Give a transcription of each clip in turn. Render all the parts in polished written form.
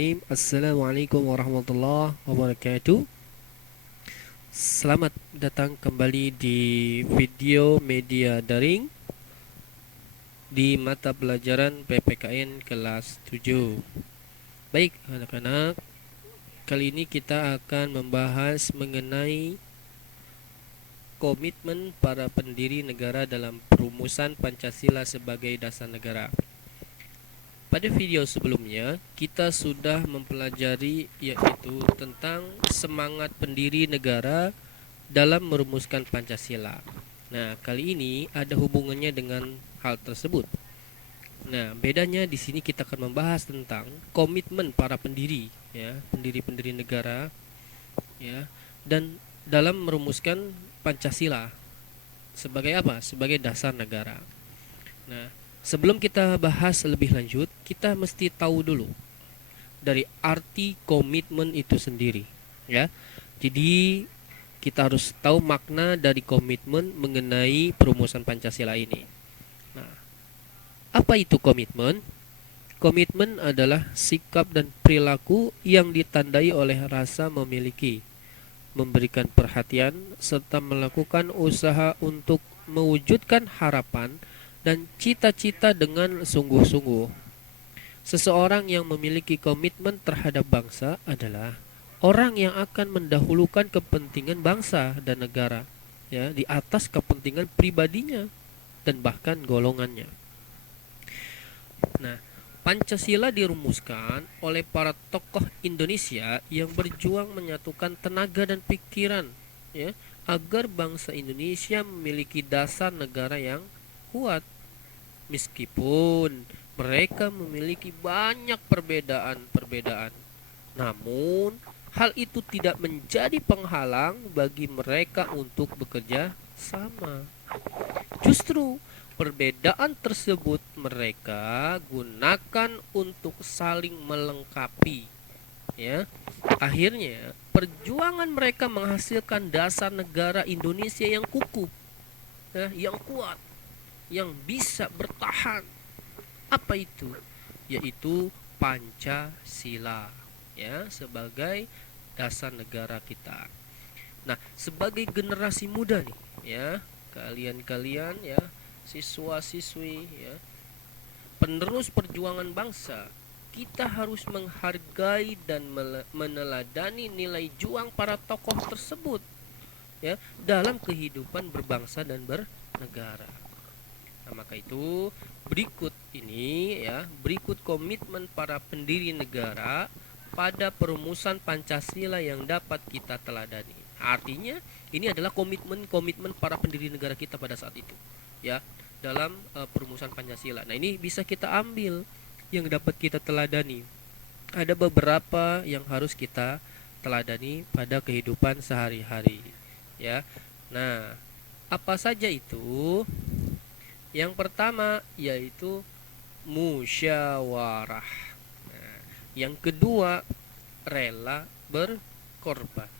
Bismillahirrahmanirrahim. Assalamualaikum warahmatullahi wabarakatuh. Selamat datang kembali di video media daring di mata pelajaran PPKN kelas 7. Baik anak-anak, kali ini kita akan membahas mengenai komitmen para pendiri negara dalam perumusan Pancasila sebagai dasar negara. Pada video sebelumnya, kita sudah mempelajari yaitu tentang semangat pendiri negara dalam merumuskan Pancasila. Nah, kali ini ada hubungannya dengan hal tersebut. Nah, bedanya di sini kita akan membahas tentang komitmen para pendiri, ya, pendiri-pendiri negara, ya, dan dalam merumuskan Pancasila sebagai apa? Sebagai dasar negara. Nah, sebelum kita bahas lebih lanjut, kita mesti tahu dulu dari arti komitmen itu sendiri, ya. Jadi kita harus tahu makna dari komitmen mengenai perumusan Pancasila ini. Nah, apa itu komitmen? Komitmen adalah sikap dan perilaku yang ditandai oleh rasa memiliki, memberikan perhatian, serta melakukan usaha untuk mewujudkan harapan dan cita-cita dengan sungguh-sungguh. Seseorang yang memiliki komitmen terhadap bangsa adalah orang yang akan mendahulukan kepentingan bangsa dan negara, ya, di atas kepentingan pribadinya dan bahkan golongannya. Nah, Pancasila dirumuskan oleh para tokoh Indonesia yang berjuang menyatukan tenaga dan pikiran, ya, agar bangsa Indonesia memiliki dasar negara yang kuat. Meskipun mereka memiliki banyak perbedaan-perbedaan, namun hal itu tidak menjadi penghalang bagi mereka untuk bekerja sama. Justru perbedaan tersebut mereka gunakan untuk saling melengkapi, ya. Akhirnya perjuangan mereka menghasilkan dasar negara Indonesia yang kukuh, ya, yang kuat, yang bisa bertahan. Apa itu? Yaitu Pancasila, ya, sebagai dasar negara kita. Nah, sebagai generasi muda nih, ya, kalian-kalian, ya, siswa-siswi, ya, penerus perjuangan bangsa, kita harus menghargai dan meneladani nilai juang para tokoh tersebut, ya, dalam kehidupan berbangsa dan bernegara. Nah, maka itu berikut ini, ya, berikut komitmen para pendiri negara pada perumusan Pancasila yang dapat kita teladani. Artinya ini adalah komitmen-komitmen para pendiri negara kita pada saat itu, ya, dalam perumusan Pancasila. Nah, ini bisa kita ambil yang dapat kita teladani. Ada beberapa yang harus kita teladani pada kehidupan sehari-hari, ya. Nah, apa saja itu? Yang pertama yaitu musyawarah. Nah, yang kedua rela berkorban.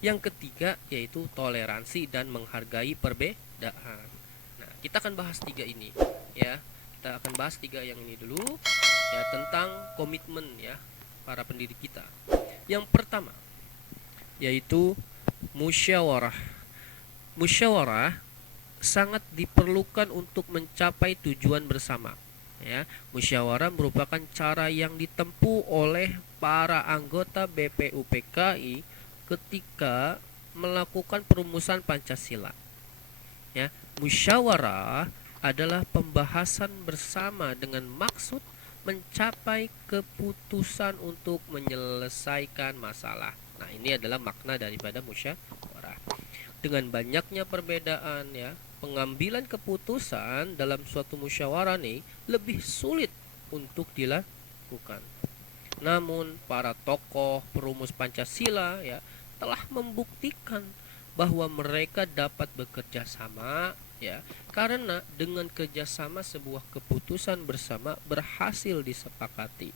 Yang ketiga yaitu toleransi dan menghargai perbedaan. Nah, kita akan bahas tiga ini, ya. Kita akan bahas tiga yang ini dulu, ya, tentang komitmen, ya, para pendiri kita. Yang pertama yaitu musyawarah. Musyawarah sangat diperlukan untuk mencapai tujuan bersama, ya. Musyawarah merupakan cara yang ditempuh oleh para anggota BPUPKI ketika melakukan perumusan Pancasila, ya. Musyawarah adalah pembahasan bersama dengan maksud mencapai keputusan untuk menyelesaikan masalah. Nah, ini adalah makna daripada musyawarah. Dengan banyaknya perbedaan, ya, pengambilan keputusan dalam suatu musyawarah nih lebih sulit untuk dilakukan. Namun para tokoh perumus Pancasila, ya, telah membuktikan bahwa mereka dapat bekerja sama, ya, karena dengan kerjasama sebuah keputusan bersama berhasil disepakati,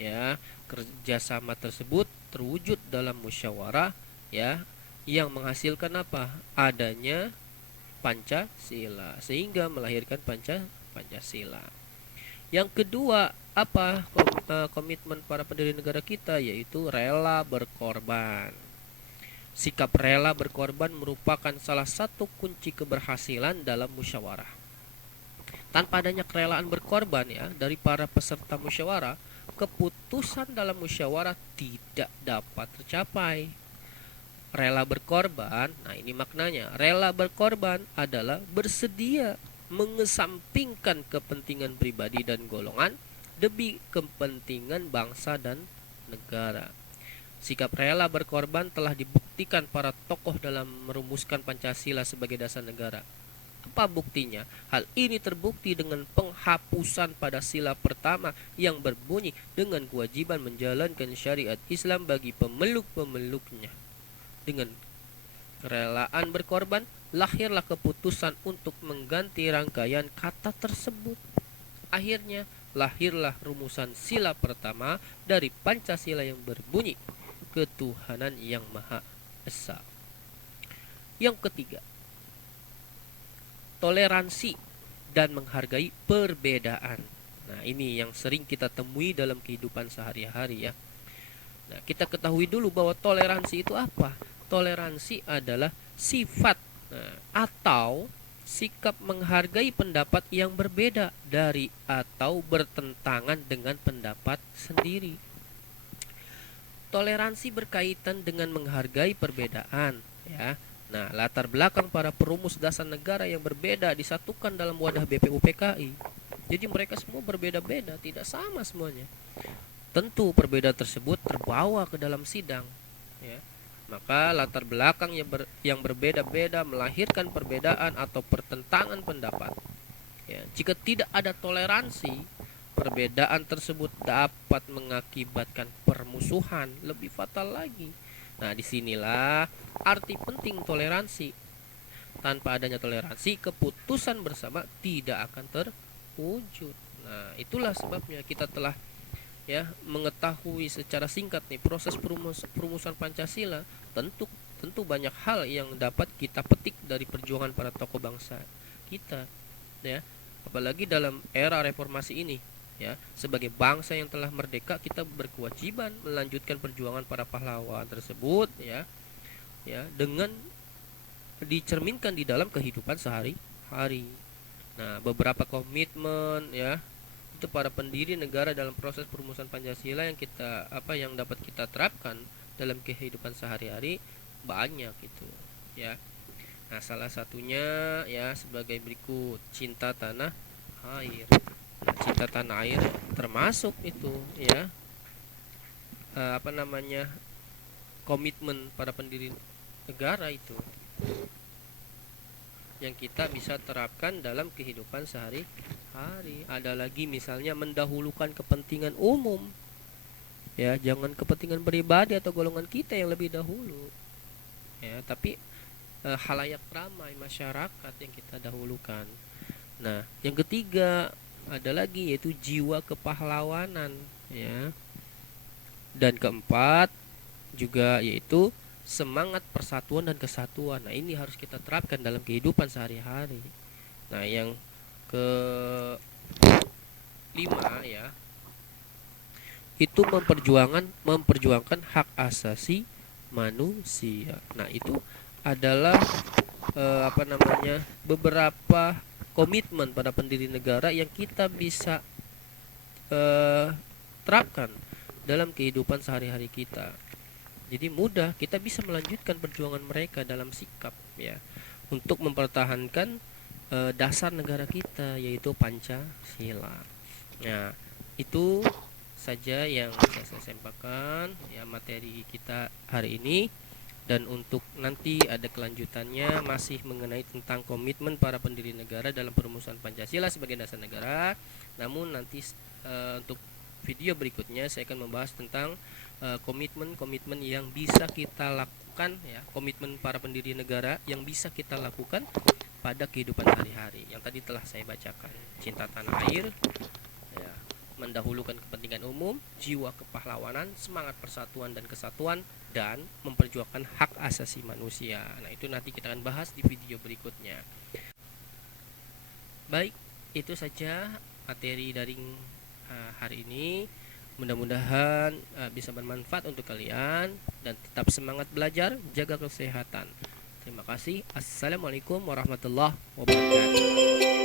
ya. Kerjasama tersebut terwujud dalam musyawarah, ya, yang menghasilkan apa? Adanya Pancasila, sehingga melahirkan Pancasila. Yang kedua, apa komitmen para pendiri negara kita, yaitu rela berkorban. Sikap rela berkorban merupakan salah satu kunci keberhasilan dalam musyawarah. Tanpa adanya kerelaan berkorban ya dari para peserta musyawarah, keputusan dalam musyawarah tidak dapat tercapai. Rela berkorban, nah ini maknanya. Rela berkorban adalah bersedia mengesampingkan kepentingan pribadi dan golongan demi kepentingan bangsa dan negara. Sikap rela berkorban telah dibuktikan para tokoh dalam merumuskan Pancasila sebagai dasar negara. Apa buktinya? Hal ini terbukti dengan penghapusan pada sila pertama yang berbunyi dengan kewajiban menjalankan syariat Islam bagi pemeluk-pemeluknya. Dengan kerelaan berkorban, lahirlah keputusan untuk mengganti rangkaian kata tersebut. Akhirnya, lahirlah rumusan sila pertama dari Pancasila yang berbunyi ketuhanan yang Maha Esa. Yang ketiga, toleransi dan menghargai perbedaan. Nah, ini yang sering kita temui dalam kehidupan sehari-hari ya. Nah, kita ketahui dulu bahwa toleransi itu apa? Toleransi adalah sifat atau sikap menghargai pendapat yang berbeda dari atau bertentangan dengan pendapat sendiri. Toleransi berkaitan dengan menghargai perbedaan ya. Nah, latar belakang para perumus dasar negara yang berbeda disatukan dalam wadah BPUPKI. Jadi mereka semua berbeda-beda, tidak sama semuanya. Tentu perbedaan tersebut terbawa ke dalam sidang ya. Maka latar belakang yang berbeda-beda melahirkan perbedaan atau pertentangan pendapat ya. Jika tidak ada toleransi, perbedaan tersebut dapat mengakibatkan permusuhan, lebih fatal lagi. Nah, disinilah arti penting toleransi. Tanpa adanya toleransi, keputusan bersama tidak akan terwujud. Nah, itulah sebabnya kita telah ya mengetahui secara singkat nih proses perumusan Pancasila. Tentu banyak hal yang dapat kita petik dari perjuangan para tokoh bangsa kita ya, apalagi dalam era reformasi ini ya. Sebagai bangsa yang telah merdeka, kita berkewajiban melanjutkan perjuangan para pahlawan tersebut ya dengan dicerminkan di dalam kehidupan sehari-hari. Nah, beberapa komitmen ya itu para pendiri negara dalam proses perumusan Pancasila yang dapat kita terapkan dalam kehidupan sehari-hari banyak gitu ya. Nah, salah satunya ya sebagai berikut: cinta tanah air. Nah, cinta tanah air termasuk itu ya komitmen para pendiri negara itu yang kita bisa terapkan dalam kehidupan sehari-hari. Ada lagi misalnya mendahulukan kepentingan umum ya, jangan kepentingan pribadi atau golongan kita yang lebih dahulu ya, tapi halayak ramai masyarakat yang kita dahulukan. Nah, yang ketiga ada lagi yaitu jiwa kepahlawanan ya. Dan keempat juga yaitu semangat persatuan dan kesatuan. Nah, ini harus kita terapkan dalam kehidupan sehari-hari. Nah, yang kelima ya itu memperjuangkan hak asasi manusia. Nah, itu adalah beberapa komitmen pada pendiri negara yang kita bisa terapkan dalam kehidupan sehari-hari kita. Jadi mudah kita bisa melanjutkan perjuangan mereka dalam sikap ya untuk mempertahankan dasar negara kita, yaitu Pancasila. Nah, itu saja yang bisa saya sampaikan ya materi kita hari ini. Dan untuk nanti ada kelanjutannya masih mengenai tentang komitmen para pendiri negara dalam perumusan Pancasila sebagai dasar negara. Namun nanti untuk video berikutnya saya akan membahas tentang komitmen-komitmen yang bisa kita lakukan ya, komitmen para pendiri negara yang bisa kita lakukan pada kehidupan sehari-hari yang tadi telah saya bacakan. Cinta tanah air ya, mendahulukan kepentingan umum, jiwa kepahlawanan, semangat persatuan dan kesatuan, dan memperjuangkan hak asasi manusia. Nah, itu nanti kita akan bahas di video berikutnya. Baik, itu saja materi daring hari ini. Mudah-mudahan bisa bermanfaat untuk kalian dan tetap semangat belajar, jaga kesehatan. Terima kasih. Assalamualaikum warahmatullahi wabarakatuh.